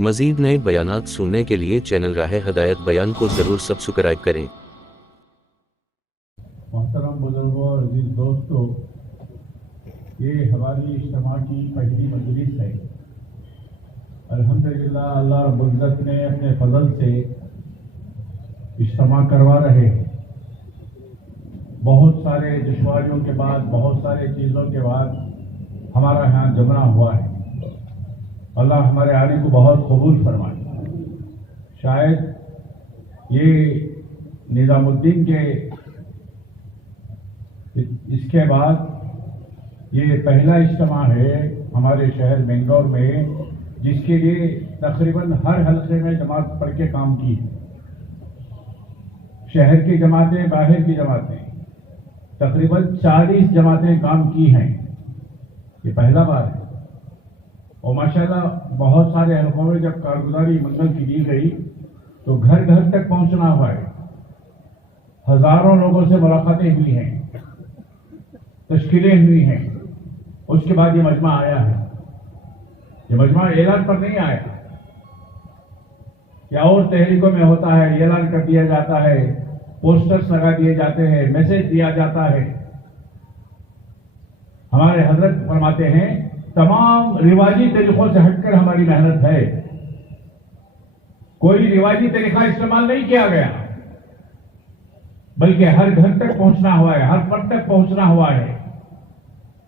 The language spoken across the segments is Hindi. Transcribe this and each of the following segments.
मजीद नए बयानात सुनने के लिए चैनल राह हदायत बयान को ज़रूर सब्सक्राइब करें। मोहतरम बुजुर्गों और अजीज दोस्तों, ये हमारी इज्तिमा की पहली मजलिस है। अल्हम्दुलिल्लाह अल्लाह रब्बुल इज़्ज़त ने अपने फजल से इज्तिमा करवा रहे हैं। बहुत सारे दुश्वारियों के बाद, बहुत सारे चीज़ों के बाद हमारा यहाँ जमना हुआ है। अल्लाह हमारे आने को बहुत कबूल फरमाए। शायद ये निज़ामुद्दीन के इसके बाद ये पहला इज्तिमा है हमारे शहर बेंगलोर में, जिसके लिए तकरीबन हर हल्के में जमात पढ़ के काम की है। शहर की जमातें, बाहर की जमातें, तकरीबन 40 जमातें काम की हैं। ये पहला बार है और माशाल्लाह बहुत सारे हल्कों में जब कारगुजारी मंगल की दी गई तो घर घर तक पहुंचना हुआ है। हजारों लोगों से मुलाकातें हुई हैं, तश्कीलें हुई हैं। उसके बाद ये मजमा आया है। ये मजमा ऐलान पर नहीं आया, या और तहरीकों में होता है, ऐलान कर दिया जाता है, पोस्टर्स लगा दिए जाते हैं, मैसेज दिया जाता है। हमारे हजरत फरमाते हैं तमाम रिवाजी तरीकों से हटकर हमारी मेहनत है। कोई रिवाजी तरीका इस्तेमाल नहीं किया गया, बल्कि हर घर तक पहुंचना हुआ है, हर फर्द तक पहुंचना हुआ है।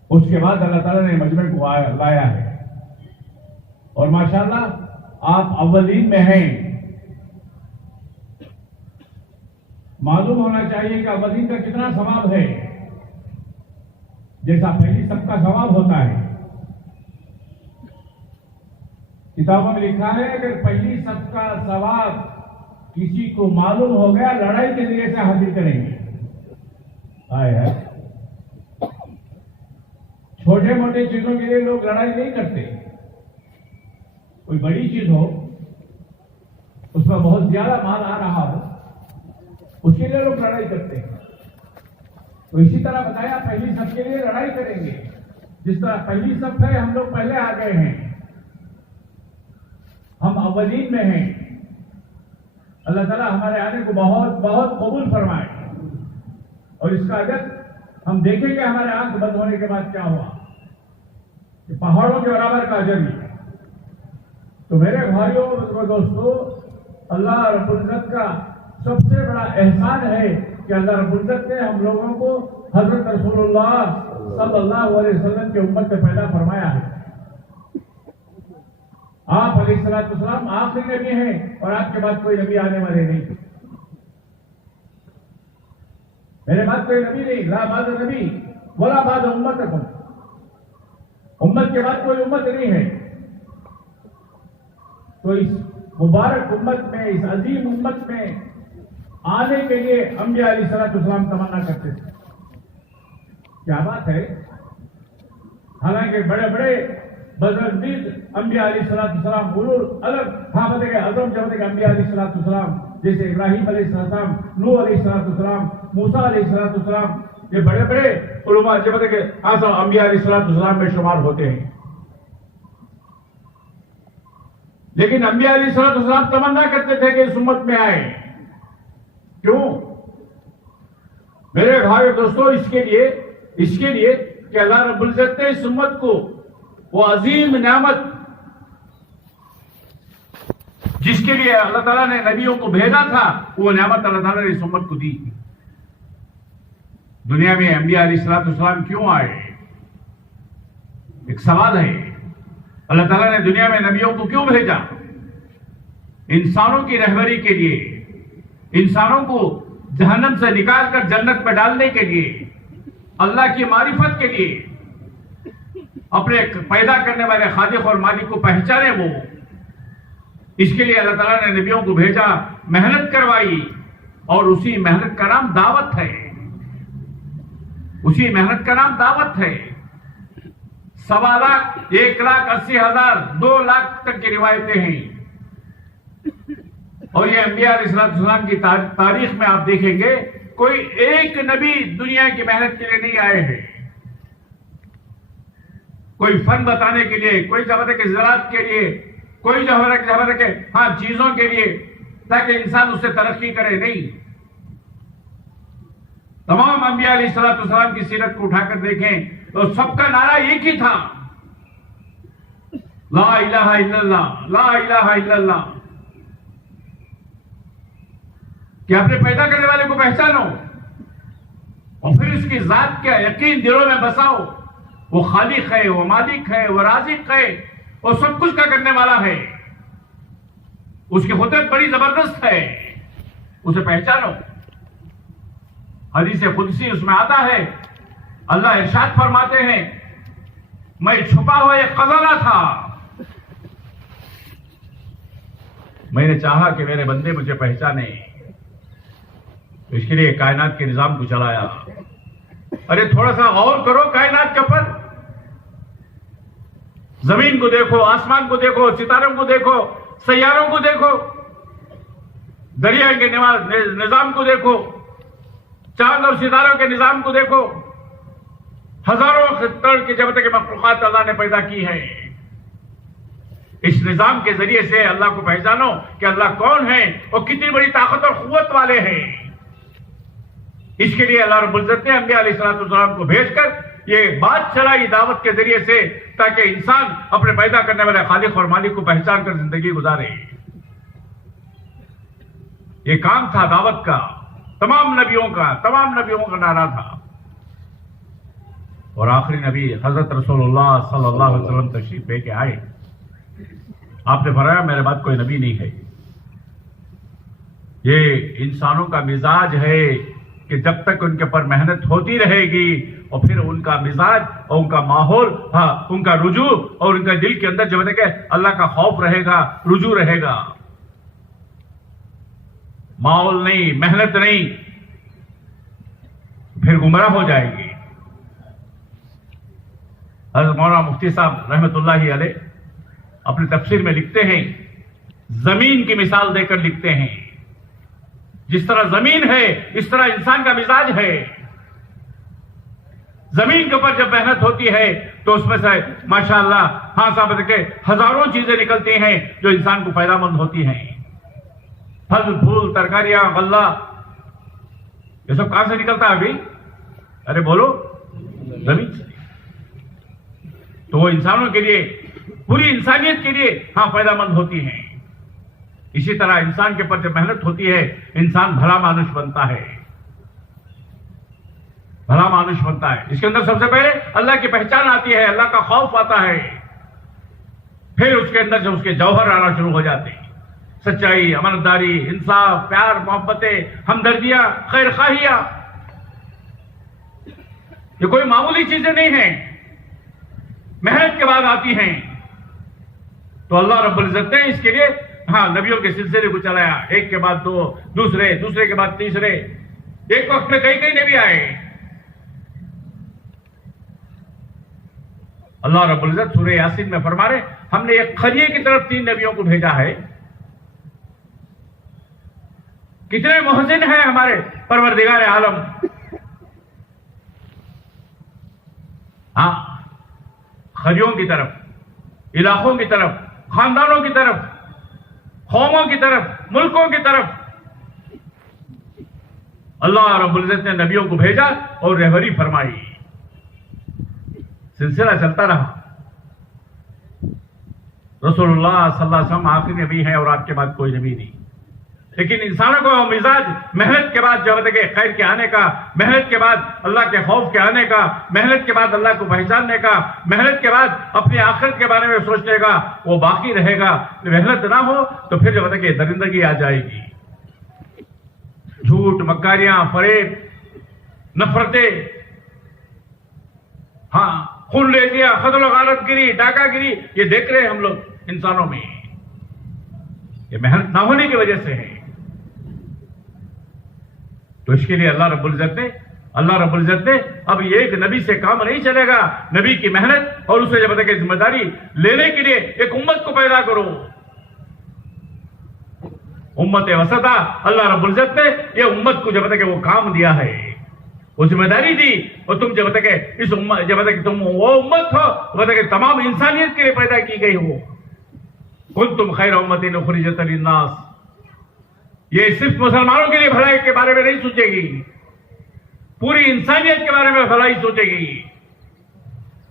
उसके बाद अल्लाह ताला ने मजमे को लाया है और माशाल्लाह आप अव्वलीन में हैं। मालूम होना चाहिए कि अव्वलीन का कितना सवाब है। जैसा पहली सबका सवाब होता है, किताबों में लिखा है अगर पहली सबका सवाब किसी को मालूम हो गया, लड़ाई के जरिए से हासिल करेंगे। आया छोटे मोटे चीजों के लिए लोग लड़ाई नहीं करते। कोई बड़ी चीज हो, उसमें बहुत ज्यादा माल आ रहा हो, उसके लिए लोग लड़ाई करते हैं। तो इसी तरह बताया पहली सब के लिए लड़ाई करेंगे। जिस तरह पहली सब है, हम लोग पहले आ गए हैं, हम अव्वलीन में हैं। अल्लाह ताला हमारे आने को बहुत बहुत कबूल फरमाए और इसका अजर हम देखेंगे हमारे आंख बंद होने के बाद क्या हुआ। ये पहाड़ों के बराबर का अजर ही है। तो मेरे भाइयों और दोस्तों, अल्लाह रब्बुल इज़्ज़त का सबसे बड़ा एहसान है कि अल्लाह रब्बुल इज़्ज़त ने हम लोगों को हजरत रसूलुल्लाह सल्लल्लाहु अलैहि वसल्लम की उम्मत में पैदा फरमाया है। आप अलैहिस्सलाम आखिरी नबी हैं और आपके बाद कोई नबी आने वाले नहीं। मेरे बाद कोई नबी नहीं, ला बाद नबी वला बाद उम्मतकुम, उम्मत के बाद कोई उम्मत नहीं है। तो इस मुबारक उम्मत में, इस अजीम उम्मत में आने के लिए अंबिया अलैहिस्सलाम तमन्ना करते थे। क्या बात है। हालांकि बड़े बड़े बदरदीद अंबिया अलैहिस्सलाम उलुल अलग हाफिज़ के आज़म जमात के अंबिया अलैहिस्सलाम, जैसे इब्राहिम अलैहिस्सलाम, नूह अलैहिस्सलाम, मूसा अलैहिस्सलाम, ये बड़े बड़े उलमा जमात के आज़म अंबिया अलैहिस्सलाम में शुमार होते हैं। लेकिन अंबिया अलैहिस्सलाम तमन्ना करते थे कि इस उम्मत में आए। क्यों? मेरे भाई दोस्तों, इसके लिए कि अल्लाह रब्बुल इज़्ज़त ने इस उम्मत को वो अजीम नेमत जिसके लिए अल्लाह ताला ने नबियों को भेजा था, वो नेमत अल्लाह ताला ने इस उम्मत को दी। दुनिया में अंबिया अलैहिस्सलाम क्यों आए? एक सवाल है। अल्लाह ताला ने दुनिया में नबियों को क्यों भेजा? इंसानों की रहबरी के लिए, इंसानों को जहन्नम से निकालकर जन्नत में डालने के लिए, अल्लाह की मारिफत के लिए, अपने पैदा करने वाले खालिक और मालिक को पहचाने वो। इसके लिए अल्लाह ताला ने नबियों को भेजा, मेहनत करवाई और उसी मेहनत का नाम दावत है। उसी मेहनत का नाम दावत है। 1.25 लाख, 1,80,000, 2 लाख तक की रिवायतें हैं। और ये अंबिया अलैहिस्सलाम की तारीख में आप देखेंगे कोई एक नबी दुनिया की मेहनत के लिए नहीं आए हैं। कोई फन बताने के लिए, कोई जमात के ज़राअत के लिए, कोई जो रखे हाँ चीजों के लिए ताकि इंसान उससे तरक्की करे, नहीं। तमाम अंबिया अलैहिस्सलाम की सीरत को उठाकर देखें तो सबका नारा एक ही था, ला इलाहा इल्लल्लाह, ला इलाहा इल्लल्लाह। कि अपने पैदा करने वाले को पहचानो और फिर उसकी जात का यकीन दिलों में बसाओ। वो खालिक है, वो मालिक है, वो राज़िक है, वो सब कुछ का करने वाला है। उसकी खुदरत बड़ी जबरदस्त है, उसे पहचानो। हदीस कुदसी उसमें आता है, अल्लाह इरशाद फरमाते हैं, मैं छुपा हुआ एक खजाना था, मैंने चाहा कि मेरे बंदे मुझे पहचाने, तो इसके लिए कायनात के निजाम को चलाया। अरे थोड़ा सा गौर करो कायनात के ऊपर, जमीन को देखो, आसमान को देखो, सितारों को देखो, सैयारों को देखो, दरिया के निजाम को देखो, चांद और सितारों के निजाम को देखो। हजारों करोड़ की जगत के मखलूकात अल्लाह ने पैदा की है। इस निजाम के जरिए से अल्लाह को पहचानो कि अल्लाह कौन है और कितनी बड़ी ताकत और कुव्वत वाले हैं। इसके लिए अल्लाह रब्बुल इज्जत ने अंबिया अलैहिस्सलाम को भेजकर ये बात चलाई दावत के जरिए से, ताकि इंसान अपने पैदा करने वाले खालिक और मालिक को पहचान कर जिंदगी गुजारे। ये काम था दावत का, तमाम नबियों का नारा था। और आखिरी नबी हजरत रसूलुल्लाह सल्लल्लाहु अलैहि वसल्लम तशरीफ लेके आए। आपने फरमाया मेरे बाद कोई नबी नहीं है। ये इंसानों का मिजाज है कि जब तक उनके ऊपर मेहनत होती रहेगी और फिर उनका मिजाज और उनका माहौल, हाँ उनका रुजू और उनका दिल के अंदर जो है कि अल्लाह का खौफ रहेगा, रुजू रहेगा, माहौल नहीं, मेहनत नहीं, फिर गुमराह हो जाएंगे। हज़रत मौलाना मुफ्ती साहब रहमतुल्लाहि अलैह अपने तफसीर में लिखते हैं, जमीन की मिसाल देकर लिखते हैं, जिस तरह जमीन है इस तरह इंसान का मिजाज है। जमीन के ऊपर जब मेहनत होती है तो उसमें से माशाअल्लाह हाँ साहब के हजारों चीजें निकलती हैं जो इंसान को फायदामंद होती हैं। फल फूल तरकारियां गल्ला ये सब कहां से निकलता है अभी? अरे बोलो, जमीन से। तो वो इंसानों के लिए, पूरी इंसानियत के लिए हाँ फायदामंद होती हैं। इसी तरह इंसान के ऊपर जब मेहनत होती है इंसान भला मानुष बनता है, भला मानुष बनता है। इसके अंदर सबसे पहले अल्लाह की पहचान आती है, अल्लाह का खौफ आता है, फिर उसके अंदर से उसके जौहर आना शुरू हो जाते हैं, सच्चाई, अमानतदारी, इंसाफ, प्यार, मोहब्बतें, हमदर्दियां, खैर खाहियां। ये कोई मामूली चीजें नहीं हैं, मेहनत के बाद आती हैं। तो अल्लाह रब्बुल इज्जत ने इसके लिए हाँ नबियों के सिलसिले को चलाया, एक के बाद दो, दूसरे के बाद तीसरे, एक वक्त में कई नबी आए। अल्लाह रब्बुल इज्जत सूरह यासीन में फरमा रहे, हमने एक खलिए की तरफ 3 नबियों को भेजा है। कितने मोहसिन हैं हमारे परवरदिगार आलम। हाँ, खलियों की तरफ, इलाकों की तरफ, खानदानों की तरफ, कौमों की तरफ, मुल्कों की तरफ अल्लाह रब्बुल इज्जत ने नबियों को भेजा और रहबरी फरमाई। सिलसिला चलता रहा। रसूलुल्लाह सल्लल्लाहु अलैहि वसल्लम आखिरी नबी है और आपके बाद कोई नबी नहीं। लेकिन इंसानों को मिजाज मेहनत के बाद जब तक खैर के आने का, मेहनत के बाद अल्लाह के खौफ के आने का, मेहनत के बाद अल्लाह को पहचानने का, मेहनत के बाद अपनी आखिरत के बारे में सोचने का, वो बाकी रहेगा। मेहनत ना हो तो फिर जब तक दरिंदगी आ जाएगी, झूठ, मक्कारियां, फरेब, नफरतें, हाँ खून ले लिया, कत्ल गारतगिरी, डाकागिरी, ये देख रहे हैं हम लोग इंसानों में। ये मेहनत ना होने की वजह से है। तो इसके लिए अल्लाह रब्बुल इज्जत ने अब ये एक नबी से काम नहीं चलेगा। नबी की मेहनत और उसे जब तक जिम्मेदारी लेने के लिए एक उम्मत को पैदा करो। उम्मत वसता अल्लाह रब्बुल इज्जत ने ये उम्मत को जब तक वो काम दिया है, वो जिम्मेदारी दी, और तुम जब तक इस उम्मत, जब तक तुम वो उम्मत हो, जब तक तमाम इंसानियत के लिए पैदा की गई हो। कुंतुम खैर उम्मतिन उखरिजत लिन्नास, ये सिर्फ मुसलमानों के लिए भलाई के बारे में नहीं सोचेगी, पूरी इंसानियत के बारे में भलाई सोचेगी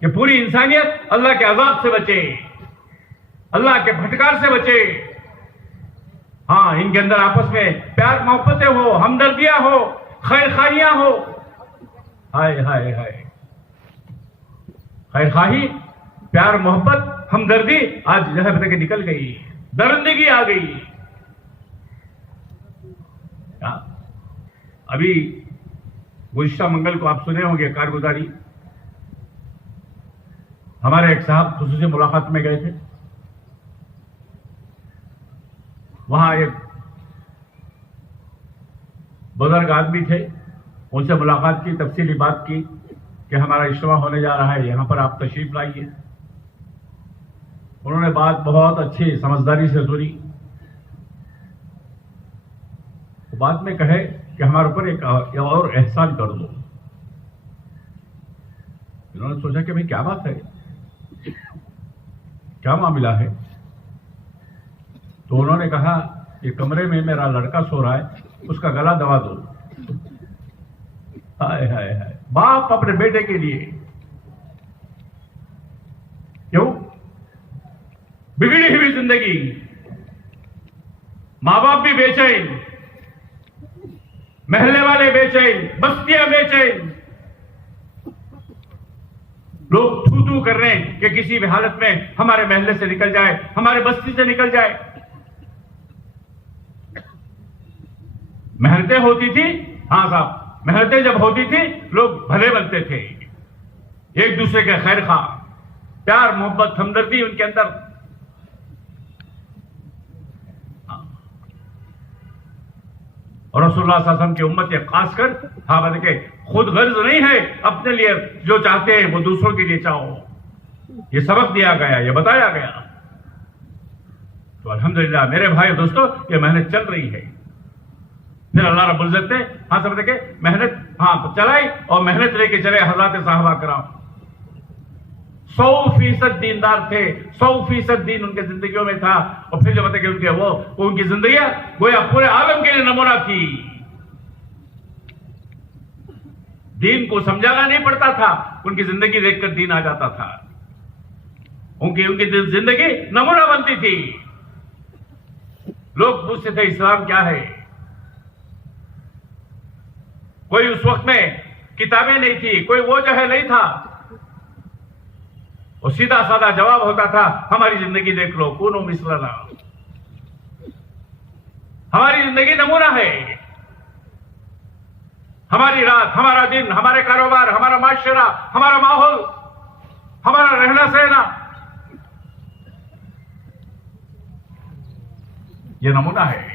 कि पूरी इंसानियत अल्लाह के अजाब से बचे, अल्लाह के फटकार से बचे। हाँ, इनके अंदर आपस में प्यार मोहब्बतें हो, हमदर्दियां हो, खैर खाहियां हो। हाय हाय हाय, खैर खाही, प्यार मोहब्बत, हमदर्दी आज जगह बता के निकल गई, दरिंदगी आ गई। अभी गुज़िश्ता मंगल को आप सुने होंगे कारगुजारी, हमारे एक साहब खुसूसी मुलाकात में गए थे। वहां एक बुजुर्ग आदमी थे, उनसे मुलाकात की, तफसीली बात की कि हमारा इज्तिमा होने जा रहा है, यहां पर आप तशरीफ लाइए। उन्होंने बात बहुत अच्छी समझदारी से सुनी। बाद में कहे कि हमारे ऊपर एक और एहसान कर दो। इन्होंने सोचा कि भाई क्या बात है, क्या मामला है। तो उन्होंने कहा कि कमरे में मेरा लड़का सो रहा है, उसका गला दबा दो। हाय हाय हाय, बाप अपने बेटे के लिए, क्यों? बिगड़ी हुई जिंदगी, मां बाप भी बेचैन, महल्ले वाले बेचैन, बस्तियां बेचैन, लोग थू थू कर रहे हैं कि किसी भी हालत में हमारे महल्ले से निकल जाए, हमारे बस्ती से निकल जाए। मेहनतें होती थी, हाँ साहब, मेहनतें जब होती थी लोग भले बनते थे, एक दूसरे के खैर खा, प्यार मोहब्बत हमदर्दी उनके अंदर। और रसूलुल्लाह सल्लल्लाहु अलैहि वसल्लम की उम्मत खासकर साहबा के खुद गर्ज नहीं है, अपने लिए जो चाहते हैं वो दूसरों के लिए चाहो। ये सबक दिया गया, ये बताया गया। तो अल्हम्दुलिल्लाह मेरे भाई दोस्तों, ये मेहनत चल रही है। फिर अल्लाह रब्बुल इज्जत ने हाँ समझ के मेहनत हाँ चलाई और मेहनत लेके चले हज़रात साहबा कराम। 100% दीनदार थे, 100% दीन उनके जिंदगियों में था। और फिर जो बताए कि उनके वो उनकी जिंदगी गोया पूरे आलम के लिए नमूना थी। दीन को समझाना नहीं पड़ता था, उनकी जिंदगी देखकर दीन आ जाता था। उनकी जिंदगी नमूना बनती थी। लोग पूछते थे इस्लाम क्या है। कोई उस वक्त में किताबें नहीं थी, कोई वो जो है नहीं था, और सीधा साधा जवाब होता था हमारी जिंदगी देख लो, कूनो मिसलना। हमारी जिंदगी नमूना है। हमारी रात, हमारा दिन, हमारे कारोबार, हमारा माशरा, हमारा माहौल, हमारा रहना सहना, ये नमूना है।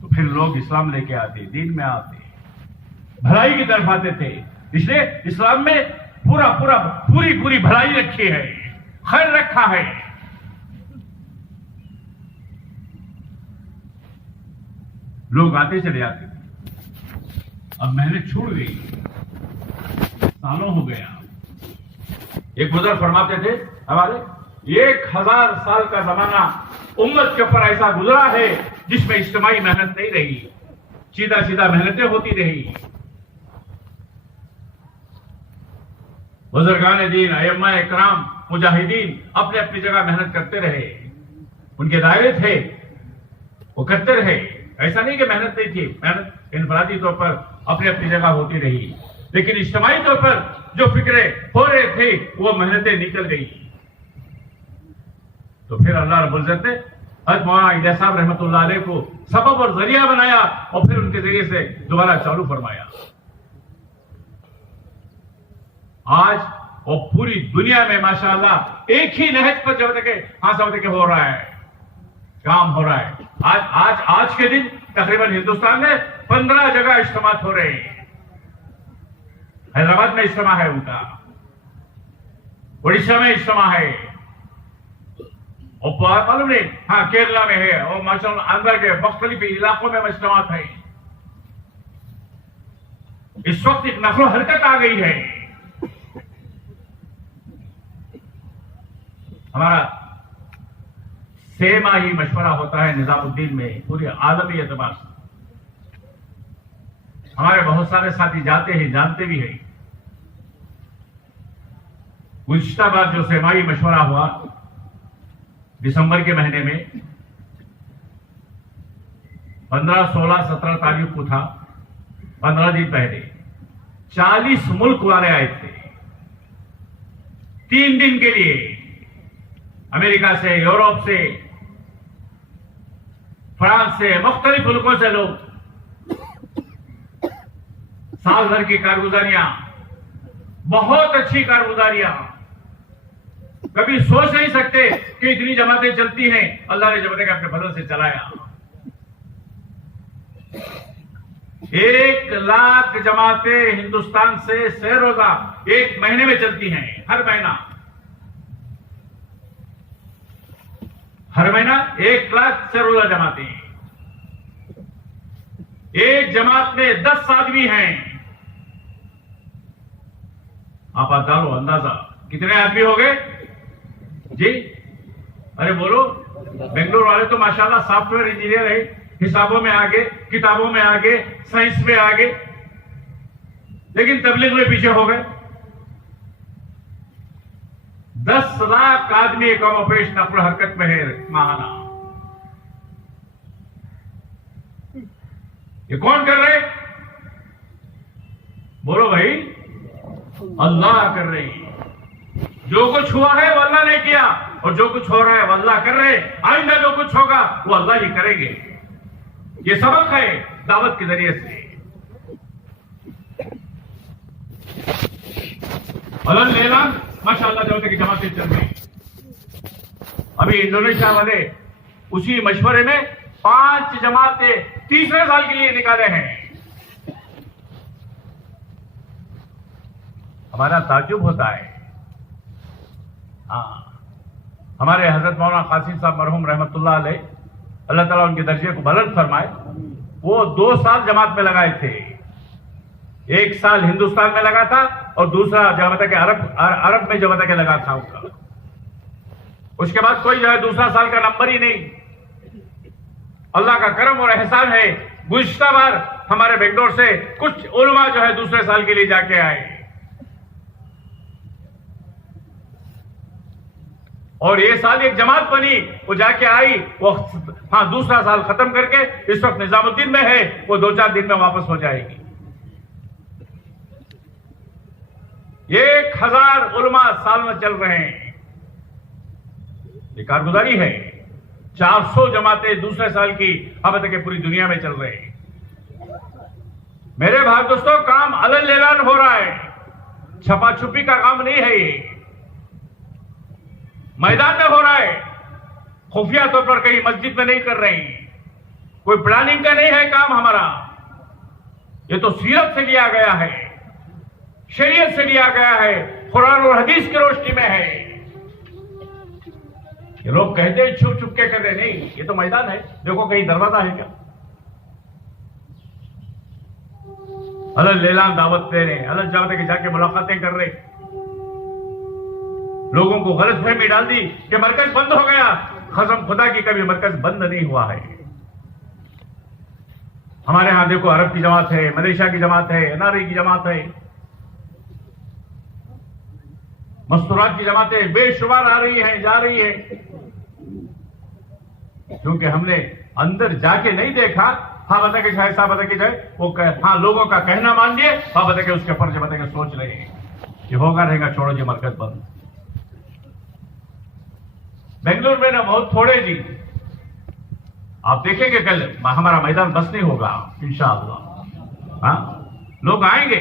तो फिर लोग इस्लाम लेके आते, दीन में आते, भलाई की तरफ आते थे। इसलिए इस्लाम में पूरी भलाई रखी है, खैर रखा है। लोग आते चले जाते थे। अब मेहनत छूट गई, सालों हो गया। एक बुजुर्ग फरमाते थे हमारे, 1000 साल का जमाना उम्मत के ऊपर ऐसा गुजरा है जिसमें इज्तिमाई मेहनत नहीं रही, सीधा सीधा मेहनतें होती रही। बुजुर्गान दीन, अयम्मा इकराम, मुजाहिदीन अपने अपनी जगह मेहनत करते रहे। उनके दायरे थे, वो करते रहे। ऐसा नहीं कि मेहनत नहीं थी, मेहनत इनफरादी तौर पर अपनी अपनी जगह होती रही, लेकिन इज्तिमाई तौर पर जो फिक्रें हो रहे थे वो मेहनतें निकल गई। तो फिर अल्लाह रब्बुल इज्जत ने हज़रत मौलाना इलियास साहब रहमतुल्लाह अलैह को सबब और जरिया बनाया और फिर उनके जरिए से दोबारा चालू फरमाया। आज वो पूरी दुनिया में माशाअल्लाह एक ही नहज पर जो के हो रहा है, काम हो रहा है। आज के दिन तकरीबन हिंदुस्तान में 15 जगह इज्तिमात हो रहे हैं। हैदराबाद में इज्तिमा है उनका, उड़ीसा में इज्तिमा है, और मालूम नहीं हाँ केरला में है, और माशाअल्लाह आंध्र के मुख्तलिफ इलाकों में इज्तिमात है। इस वक्त एक नक्लो हरकत आ गई है। हमारा छमाही मशवरा होता है निजामुद्दीन में पूरे आलमी एतबार से। हमारे बहुत सारे साथी जाते हैं, जानते भी हैं। गुज़िश्ता बार जो छमाही मशवरा हुआ दिसंबर के महीने में 15, 16, 17 तारीख को था, 15 दिन पहले 40 मुल्क वाले आए थे 3 दिन के लिए। अमेरिका से, यूरोप से, फ्रांस से, मुख्तलिफ मुल्कों से लोग। साल भर की कारगुजारियां, बहुत अच्छी कारगुजारियां। कभी सोच नहीं सकते कि इतनी जमातें चलती हैं। अल्लाह ने जमातें अपने फजल से चलाया। 1 लाख जमातें हिंदुस्तान से रोजा 1 महीने में चलती हैं। हर महीना 1 लाख से रोजा जमातें। एक जमात में 10 आदमी हैं। आप डालो अंदाजा कितने आदमी हो गए जी? अरे बोलो। बेंगलोर वाले तो माशाल्लाह सॉफ्टवेयर इंजीनियर है, हिसाबों में आगे, किताबों में आगे, साइंस में आगे, लेकिन तबलीग में पीछे हो गए। 10 लाख आदमी कौम पेश नकल हरकत में है माहाना। ये कौन कर रहे? बोलो भाई। अल्लाह कर रहे हैं। जो कुछ हुआ है वो अल्लाह ने किया, और जो कुछ हो रहा है वो अल्लाह कर रहे हैं। आइंदा जो कुछ होगा वो अल्लाह ही करेंगे। ये सबक है दावत के जरिए से। अलन लेलान माशाअल्लाह जमात की जमातें चल रही। अभी इंडोनेशिया वाले उसी मशवरे में 5 जमातें तीसरे साल के लिए निकाले हैं। हमारा ताज्जुब होता है। हमारे हजरत मौलाना कासिम साहब मरहूम रहमतुल्लाह अलैह, अल्लाह ताला उनके दर्जे को बुलंद फरमाए, वो 2 साल जमात में लगाए थे। 1 साल हिंदुस्तान में लगा था और दूसरा जमात के अरब में जमात के लगा था उनका। उसके बाद कोई जो है दूसरा साल का नंबर ही नहीं। अल्लाह का करम और एहसान है। गुज़िश्ता बार हमारे बेंगलोर से कुछ उलमा जो है दूसरे साल के लिए जाके आए, और ये साल एक जमात बनी, वो जाके आई, वो दूसरा साल खत्म करके इस वक्त निजामुद्दीन में है, वो 2-4 दिन में वापस हो जाएगी। 1000 उलमा साल में चल रहे हैं। ये कारगुजारी है। 400 जमातें दूसरे साल की अब तक पूरी दुनिया में चल रहे हैं। मेरे भाई दोस्तों, काम अलग ऐलान हो रहा है। छपा छुपी का काम नहीं है। ये मैदान में हो रहा है। खुफिया तौर पर कहीं मस्जिद में नहीं कर रहे हैं। कोई प्लानिंग का नहीं है काम हमारा। ये तो सीरत से लिया गया है, शरीयत से लिया गया है, कुरान और हदीस की रोशनी में है। ये लोग कहते हैं छुप छुप के कर रहे, नहीं, ये तो मैदान है। देखो कहीं दरवाजा है क्या? अलग लेलान दावत दे रहे, अलग जाते के जाके मुलाकातें कर रहे। लोगों को गलतफहमी डाल दी कि मरकज बंद हो गया। कसम खुदा की कभी मरकज बंद नहीं हुआ है। हमारे यहां देखो अरब की जमात है, मलेशिया की जमात है, एनआरआई की जमात है, मस्तूरात की जमातें बेशुमार आ रही हैं, जा रही है। क्योंकि हमने अंदर जाके नहीं देखा। हाँ बता के शायद साहब बता के जाए वो हाँ लोगों का कहना मान लिए, हाँ बता के उसके फर्ज बता के सोच रहे हैं कि होगा रहेगा, छोड़ो जी मरकज बंद। बेंगलुरु में ना बहुत थोड़े जी, आप देखेंगे कल हमारा मैदान बस नहीं होगा इंशाअल्लाह। हाँ लोग आएंगे,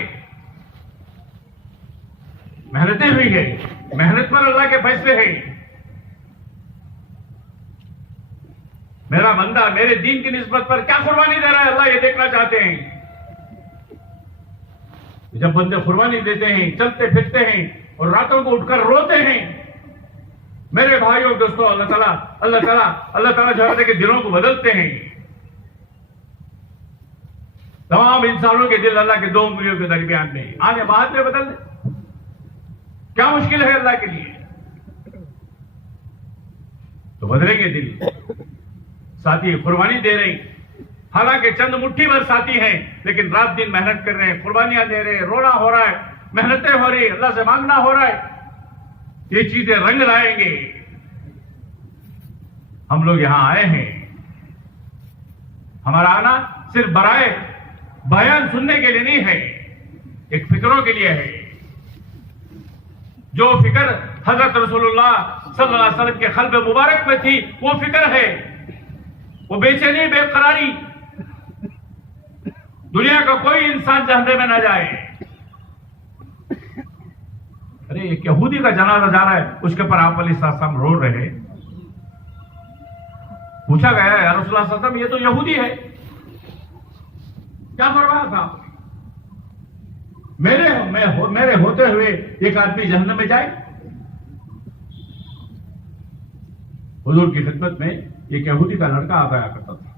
मेहनतें हुई है, मेहनत पर अल्लाह के फैसले हैं। मेरा बंदा मेरे दीन की निस्बत पर क्या कुर्बानी दे रहा है, अल्लाह ये देखना चाहते हैं। जब बंदे कुर्बानी देते हैं, चलते फिरते हैं और रातों को उठकर रोते हैं, मेरे भाइयों दोस्तों, अल्लाह ताला जो है कि दिलों को बदलते हैं। तमाम इंसानों के दिल अल्लाह के 2 उंगलियों के दरमियान में आने बाद में बदल दे। क्या मुश्किल है अल्लाह के लिए? तो बदलेंगे दिल। साथी कुर्बानी दे रहे, हालांकि चंद मुट्ठी भर साथी हैं, लेकिन रात दिन मेहनत कर रहे हैं, कुर्बानियां दे रहे हैं, रोना हो रहा है, मेहनतें हो रही, अल्लाह से मांगना हो रहा है। ये चीजें रंग लाएंगे। हम लोग यहां आए हैं, हमारा आना सिर्फ बराए बयान सुनने के लिए नहीं है, एक फिक्रों के लिए है। जो फिक्र हजरत रसूलुल्लाह सल्लल्लाहु अलैहि वसल्लम के क़ल्ब मुबारक में थी, वो फिक्र है, वो बेचैनी, बेकरारी। दुनिया का कोई इंसान जहन्नम में ना जाए। अरे एक यहूदी का जनाजा जा रहा है, उसके ऊपर आप अलैहिस्सलाम रो रहे। पूछा गया है, या रसूलुल्लाह सल्लल्लाहु अलैहि वसल्लम, ये तो यहूदी है, क्या फरमाया था? मेरे होते हुए एक आदमी जहन्नम में जाए? हुजूर की खिदमत में एक यहूदी का लड़का आ गया करता था,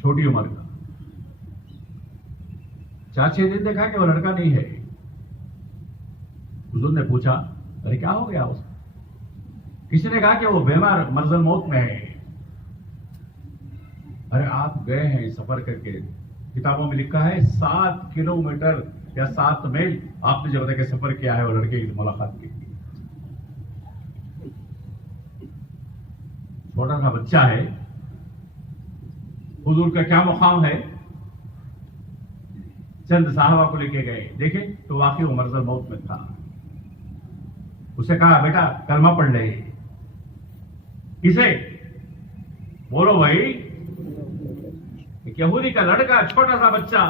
छोटी उम्र का। 4-6 दिन देखा कि वो लड़का नहीं है। हुजूर ने पूछा, अरे क्या हो गया उसको? किसी ने कहा कि वो बीमार मरज़ल मौत में है। अरे आप गए हैं सफर करके, किताबों में लिखा है 7 किलोमीटर या 7 मील आपने जब तक सफर किया है वो लड़के की मुलाकात की। छोटा सा बच्चा है, हुजूर का क्या मुकाम है। चंद साहबा को लेके गए, देखे तो वाकई वो मरज़ल मौत में था। उसे कहा, बेटा कलमा पढ़ ले। किसे? बोलो भाई। एक यहूदी का लड़का, छोटा सा बच्चा।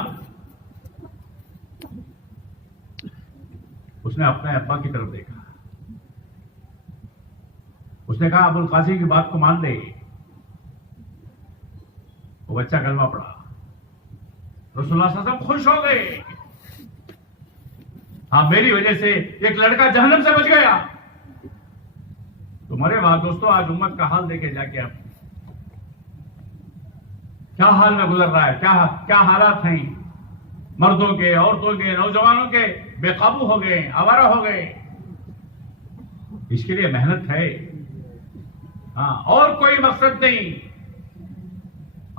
उसने अपने अब्बा की तरफ देखा, उसने कहा, अबुल कासिम की बात को मान ले। वो बच्चा कलमा पढ़ा, रसूलुल्लाह सल्लल्लाहु अलैहि वसल्लम खुश हो गए। हाँ, मेरी वजह से एक लड़का जहन्नम से बच गया। तुम्हारे बाद दोस्तों, आज उम्मत का हाल देखे जाके आप क्या हाल में गुजर रहा है, क्या हालात हैं। मर्दों के, औरतों के, नौजवानों के बेकाबू हो गए, आवारा हो गए। इसके लिए मेहनत है, हाँ, और कोई मकसद नहीं।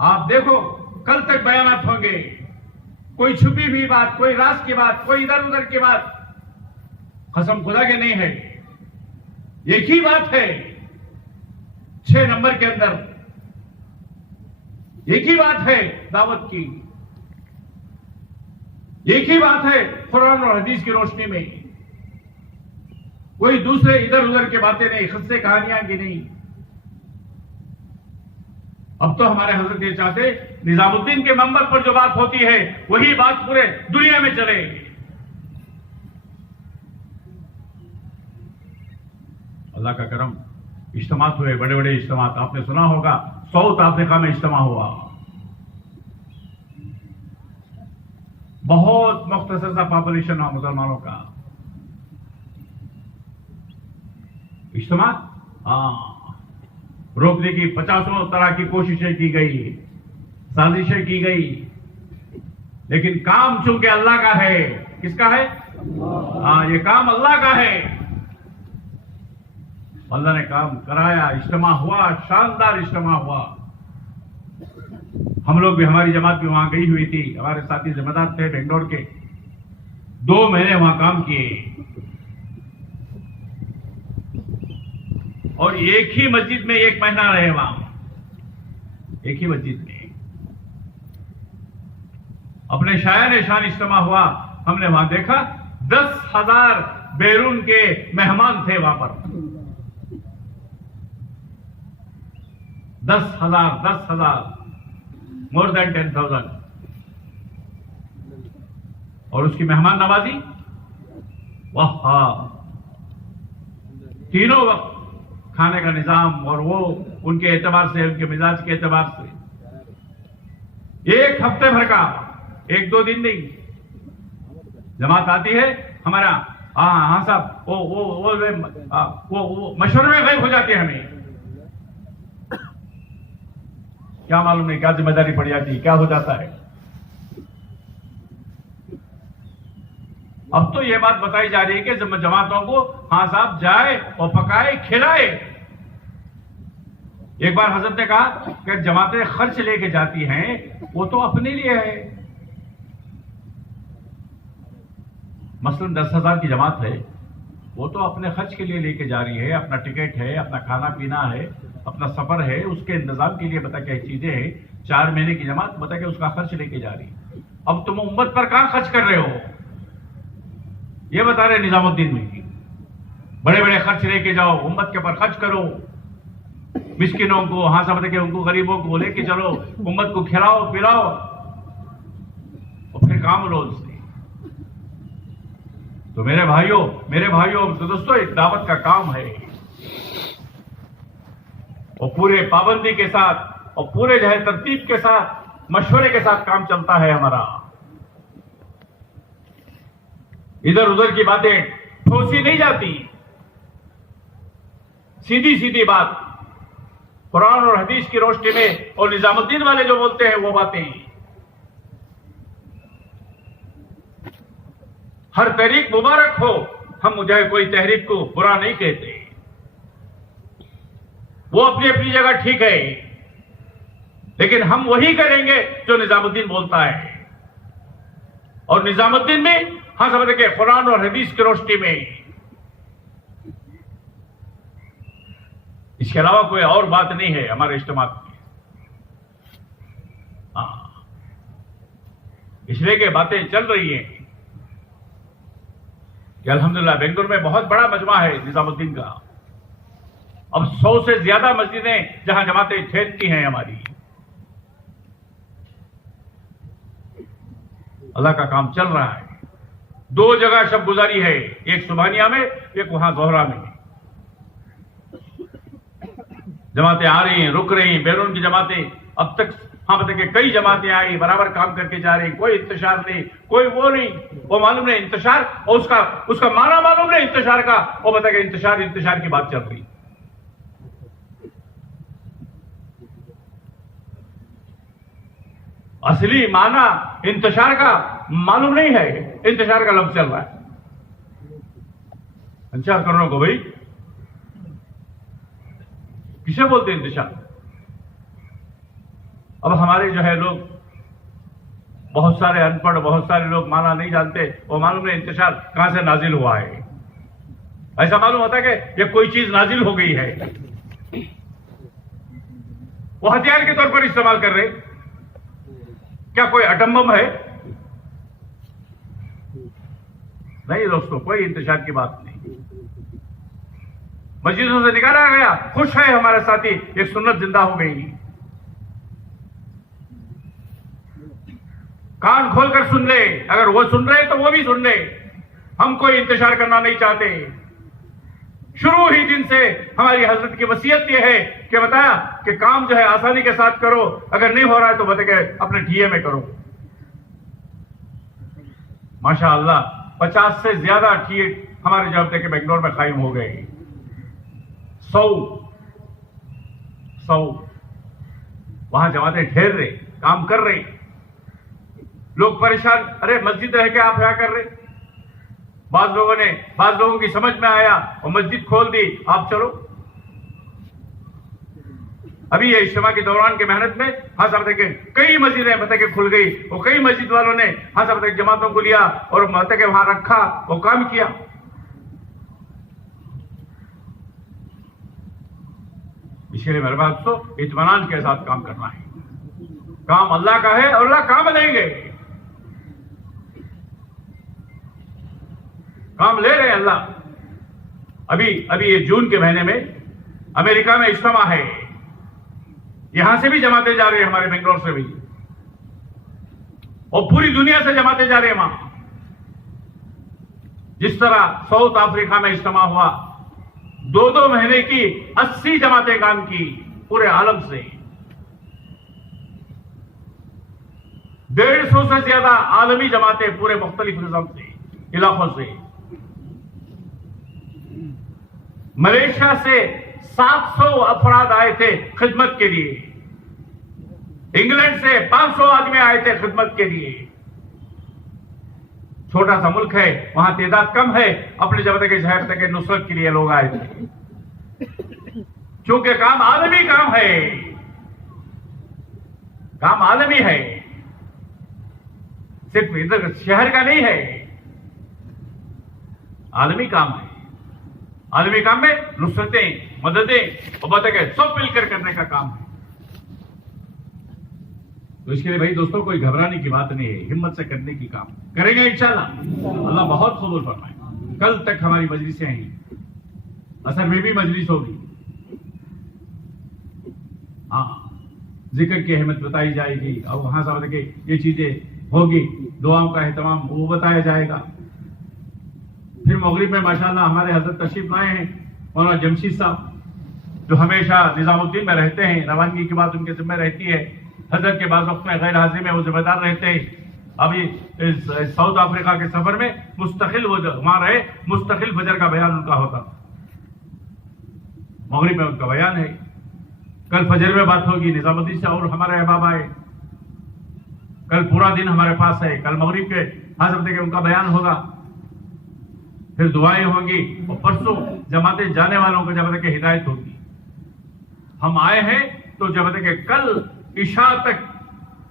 आप देखो, कल तक बयानात होंगे, कोई छुपी हुई बात, कोई राज की बात, कोई इधर उधर की बात, कसम खुदा के नहीं है। एक ही बात है 6 नंबर के अंदर, एक ही बात है दावत की, एक ही बात है कुरान और हदीस की रोशनी में। कोई दूसरे इधर उधर की बातें नहीं, किस्से कहानियां की नहीं। अब तो हमारे हजरत ये चाहते, निजामुद्दीन के मंबर पर जो बात होती है वही बात पूरे दुनिया में चले। अल्लाह का करम, इज्तिमात हुए, बड़े बड़े इज्तिमात। आपने सुना होगा साउथ अफ्रीका में इज्तिमा हुआ, बहुत मुख्तसर सा पॉपुलेशन हुआ मुसलमानों का इज्तिमा। हाँ, रोकने की 50 तरह की कोशिशें की गई, साजिशें की गई, लेकिन काम चूंकि अल्लाह का है। किसका है? हाँ, ये काम अल्लाह का है। अल्लाह ने काम कराया, इज्तिमा हुआ, शानदार इज्तिमा हुआ। हम लोग भी, हमारी जमात भी वहां गई हुई थी। हमारे साथी जिम्मेदार थे बेंगलोर के, 2 महीने वहां काम किए, और एक ही मस्जिद में 1 महीना रहे वहां, एक ही मस्जिद में। अपने शायर शान इज्तिमा हुआ, हमने वहां देखा 10,000 बैरून के मेहमान थे वहां पर। 10,000 मोर देन 10,000। और उसकी मेहमान नवाजी, वाह, तीनों वक्त खाने का निजाम, और वो उनके एतबार से, उनके मिजाज के एतबार से 1 हफ्ते भर का, 1-2 दिन नहीं। जमात आती है हमारा, हाँ साहब, वो मशवरे में गायब हो जाती है। हमें क्या मालूम नहीं क्या जिम्मेदारी पड़ जाती है, क्या हो जाता है। अब तो यह बात बताई जा रही है कि जमातों को, हाँ साहब, जाए और पकाए, खिलाए, एक बार हजरत ने कहा कि जमातें खर्च लेके जाती हैं वो तो अपने लिए है। मसलन 10,000 की जमात है, वो तो अपने खर्च के लिए लेके जा रही है, अपना टिकट है, अपना खाना पीना है, अपना सफर है, उसके इंतजाम के लिए बता क्या चीजें हैं। 4 महीने की जमात बता के उसका खर्च लेके जा रही है। अब तुम उम्मत पर कहां खर्च कर रहे हो, ये बता रहे निजामुद्दीन में। बड़े बड़े खर्च लेके जाओ, उम्मत के ऊपर खर्च करो, मिस्किनों को, हाँ समझ के उनको, गरीबों को लेके चलो, उम्मत को खिलाओ पिलाओ और फिर काम लो उससे। तो मेरे भाइयों तो दोस्तों, एक दावत का काम है और पूरे पाबंदी के साथ और पूरे जो है तरतीब के साथ, मशवरे के साथ काम चलता है हमारा। इधर उधर की बातें ठोसी नहीं जाती, सीधी सीधी बात कुरान और हदीस की रोशनी में, और निजामुद्दीन वाले जो बोलते हैं वो बातें। हर तहरीक मुबारक हो, हम मुझे कोई तहरीक को बुरा नहीं कहते, वो अपनी अपनी जगह ठीक है, लेकिन हम वही करेंगे जो निजामुद्दीन बोलता है। और निजामुद्दीन में हाँ समझ के कुरान और हदीस की रोशनी में, इसके अलावा कोई और बात नहीं है हमारे इज्तिमा में। हाँ, इसलिए के बातें चल रही हैं कि अल्हम्दुलिल्लाह बेंगलुरु में बहुत बड़ा मजमा है निजामुद्दीन का। अब 100 से ज्यादा मस्जिदें जहां जमातें ठहरती हैं हमारी। अल्लाह का काम चल रहा है। 2 जगह शब गुजारी है, एक सुबानिया में, एक वहां जोहरा में। जमातें आ रही हैं, रुक रही हैं, बैरून की जमातें अब तक हाँ बताइए कई जमातें आई, बराबर काम करके जा रही, कोई इंतशार नहीं, कोई वो नहीं, वो मालूम नहीं इंतशार, और उसका माना मालूम नहीं इंतशार का, वो बताइए इंतशार की बात चल रही। असली माना इंतशार का मालूम नहीं है, इंतशार का लफ्ज चल रहा है। इंतशार करने को भाई किसे बोलते हैं इंतशार? अब हमारे जो है लोग, बहुत सारे अनपढ़, बहुत सारे लोग माना नहीं जानते, वो मालूम नहीं इंतशार कहां से नाजिल हुआ है। ऐसा मालूम होता है कि ये कोई चीज नाजिल हो गई है, वो हथियार के तौर पर इस्तेमाल कर रहे। क्या कोई अटम बम है? नहीं दोस्तों, कोई इंतशार की बात नहीं। मस्जिदों से निकाला गया, खुश है हमारे साथी, एक सुन्नत जिंदा हो गई। कान खोलकर सुन ले, अगर वो सुन रहे तो वो भी सुन ले। हम कोई इंतशार करना नहीं चाहते। शुरू ही दिन से हमारी हजरत की वसीयत यह है कि बताया कि काम जो है आसानी के साथ करो, अगर नहीं हो रहा है तो बताए अपने डीए में करो। माशाअल्लाह 50 से ज्यादा टीए हमारे जब के बेंगलोर में कायम हो गए। 100 वहां जमातें ठहर रहे, काम कर रहे। लोग परेशान, अरे मस्जिद रह के आप क्या कर रहे? बाज लोगों की समझ में आया और मस्जिद खोल दी, आप चलो। अभी ये इज्तिमा के दौरान की मेहनत में हाँ साहब देखे कई मस्जिदें बता के खुल गई, और कई मस्जिद वालों ने हाँ साहब देखे जमातों को लिया और बता के वहां रखा और काम किया। इसलिए मेरे बात तो इत्मीनान के साथ काम करना है। काम अल्लाह का है और अल्लाह काम लेंगे, काम ले रहे हैं अल्लाह। अभी ये जून के महीने में अमेरिका में इज्तिमा है, यहां से भी जमाते जा रहे हैं, हमारे बेंगलोर से भी, और पूरी दुनिया से जमाते जा रहे हैं वहां। जिस तरह साउथ अफ्रीका में इज्तिमा हुआ, 2-2 महीने की 80 जमातें काम की पूरे आलम से। 150 से ज्यादा आलमी जमातें पूरे मुख्तलिफ निज़ाम से, इलाकों से। मलेशिया से 700 अफराद आए थे खिदमत के लिए, इंग्लैंड से 500 आदमी आए थे खिदमत के लिए। छोटा सा मुल्क है, वहां तादाद कम है, अपने जमाते के शहर के नुसरत के लिए लोग आए थे। क्योंकि काम आलमी काम है, काम आलमी है, सिर्फ इधर शहर का नहीं है, आलमी काम है। आलमी काम में नुसरतें, मददें और बताए सब मिलकर करने का काम है। तो इसके लिए भाई दोस्तों कोई घबराने की बात नहीं है, हिम्मत से करने की काम करेंगे इंशाल्लाह, अल्लाह बहुत कबूल फरमाए। कल तक हमारी मजलिसें हैं, असर में भी मजलिस होगी। हाँ, जिक्र की अहमियत बताई जाएगी और वहां से मतलब कि ये चीजें होगी, दुआओं का एहतमाम वो बताया जाएगा। फिर मगरिब में माशाल्लाह हमारे हजरत तशरीफ लाए हैं मौलाना जमशीद साहब, जो हमेशा निजामुद्दीन में रहते हैं, रवानगी की बात उनके जिम्मे रहती है। हजरत के बाद वक्त में गैर हाजिरी में वो जिम्मेदार रहते हैं। अभी साउथ अफ्रीका के सफर में मुस्तकिल वो वहां रहे, मुस्तकिल फजर का बयान उनका होता, मगरिब में उनका बयान है। कल फजर में बात होगी निजामुद्दीन से और हमारे अहबाब आए। कल पूरा दिन हमारे पास है, कल मगरिब के हाजिर के उनका बयान होगा, फिर दुआएं होंगी और परसों जमाते जाने वालों को जब तक हिदायत होगी। हम आए हैं तो जब तक कल ईशा तक,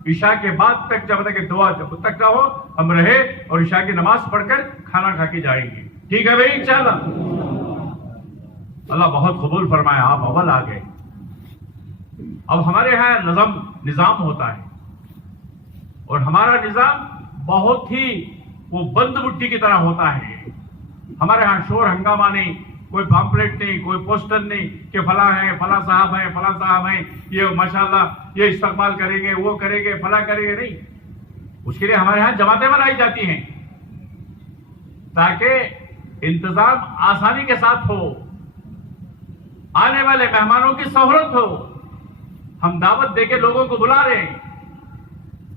ईशा के बाद तक जब तक दुआ जब तक ना हो हम रहे और ईशा की नमाज पढ़कर खाना खा के जाएंगे। ठीक है भाई इंशाल्लाह, अल्लाह बहुत कबूल फरमाए। आप अव्वल आ गए। अब हमारे यहाँ निजाम होता है और हमारा निजाम बहुत ही वो बंद मुट्ठी की तरह होता है। हमारे यहाँ शोर हंगामा नहीं, कोई पॉम्पलेट नहीं, कोई पोस्टर नहीं कि फला है, फला साहब है, फला साहब है, ये माशाल्लाह ये इस्तकबाल करेंगे, वो करेंगे, फला करेंगे, नहीं। उसके लिए हमारे यहाँ जमातें बनाई जाती हैं ताकि इंतजाम आसानी के साथ हो, आने वाले मेहमानों की सहूलत हो। हम दावत देके लोगों को बुला रहे हैं,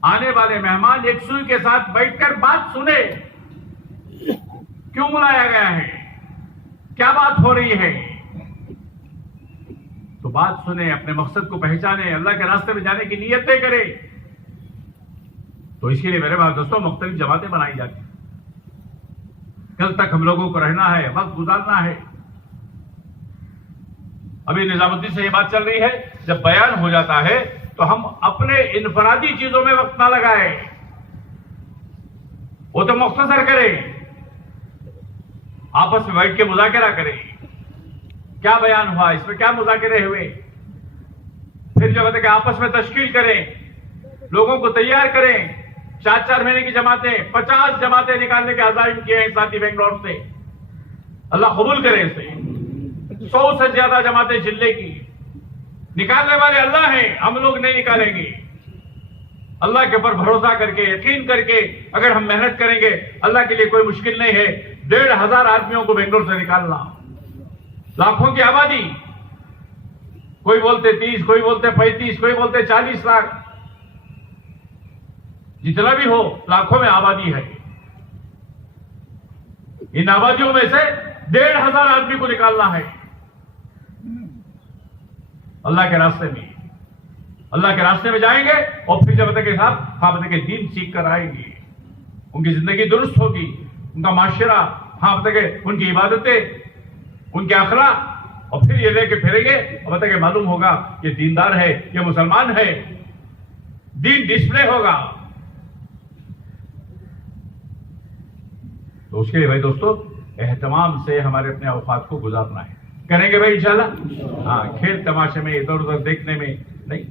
आने वाले मेहमान एक सुई के साथ बैठकर बात सुने, क्यों बुलाया गया है, क्या बात हो रही है, तो बात सुने, अपने मकसद को पहचाने, अल्लाह के रास्ते में जाने की नीयतें करें। तो इसके लिए मेरे बात दोस्तों मुख्तलिफ जमातें बनाई जाती हैं। कल तक हम लोगों को रहना है, वक्त गुजारना है। अभी निजामुद्दीन से ये बात चल रही है, जब बयान हो जाता है तो हम अपने इनफरादी चीजों में वक्त ना लगाए, वो तो मुख्तसर करें, आपस में बैठ के मुज़ाकरा करें, क्या बयान हुआ, इसमें क्या मुज़ाकरे हुए, फिर जब तक आपस में तश्कील करें, लोगों को तैयार करें। 4-4 महीने की जमातें, 50 जमातें निकालने के अज़ाइम किए हैं साथी बेंगलोर से, अल्लाह कबूल करे इसे। 100 से ज्यादा जमातें जिले की, निकालने वाले अल्लाह हैं, हम लोग नहीं निकालेंगे। अल्लाह के ऊपर भरोसा करके, यकीन करके अगर हम मेहनत करेंगे, अल्लाह के लिए कोई मुश्किल नहीं है। 1,500 आदमियों को बेंगलोर से निकालना, लाखों की आबादी, कोई बोलते 30, कोई बोलते 35, कोई बोलते 40 लाख, जितना भी हो लाखों में आबादी है। इन आबादियों में से 1,500 आदमी को निकालना है अल्लाह के रास्ते में। अल्लाह के रास्ते में जाएंगे और फिर जब तक साहब हाँ के दीन सीख कर आएंगे, उनकी जिंदगी दुरुस्त होगी, उनका माशरा, हाँ तक उनकी इबादतें, उनके अखलाक, और फिर ये लेके फिरेंगे और बताए मालूम होगा ये दीनदार है, ये मुसलमान है, दीन डिस्प्ले होगा। तो उसके लिए भाई दोस्तों एहतमाम से हमारे अपने औकात को गुजारना है, करेंगे भाई इंशाल्लाह। हाँ, खेल तमाशे में इधर उधर देखने में नहीं,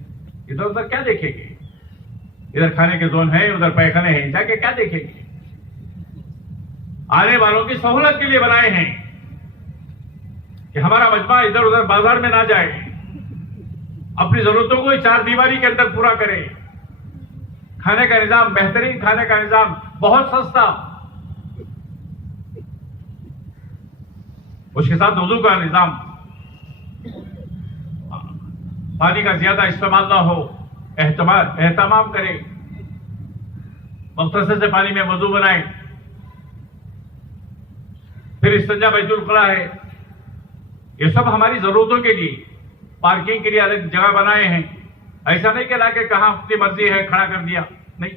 इधर उधर क्या देखेंगे, इधर खाने के जोन है, उधर पैखाने हैं, जाके क्या देखेंगे। आने वालों की सहूलत के लिए बनाए हैं कि हमारा मजमा इधर उधर बाजार में ना जाए, अपनी जरूरतों को 4 दीवारी के अंदर पूरा करे। खाने का निजाम बेहतरीन, खाने का निजाम बहुत सस्ता, उसके साथ वजू का निजाम, पानी का ज्यादा इस्तेमाल ना हो, एहतमाम करें, मुख्तसर से पानी में वजू बनाएं। फिर इस्तिंजा बैतुल खुला है, ये सब हमारी जरूरतों के लिए, पार्किंग के लिए अलग जगह बनाए हैं। ऐसा नहीं कि लाके कहां अपनी मर्जी है खड़ा कर दिया, नहीं।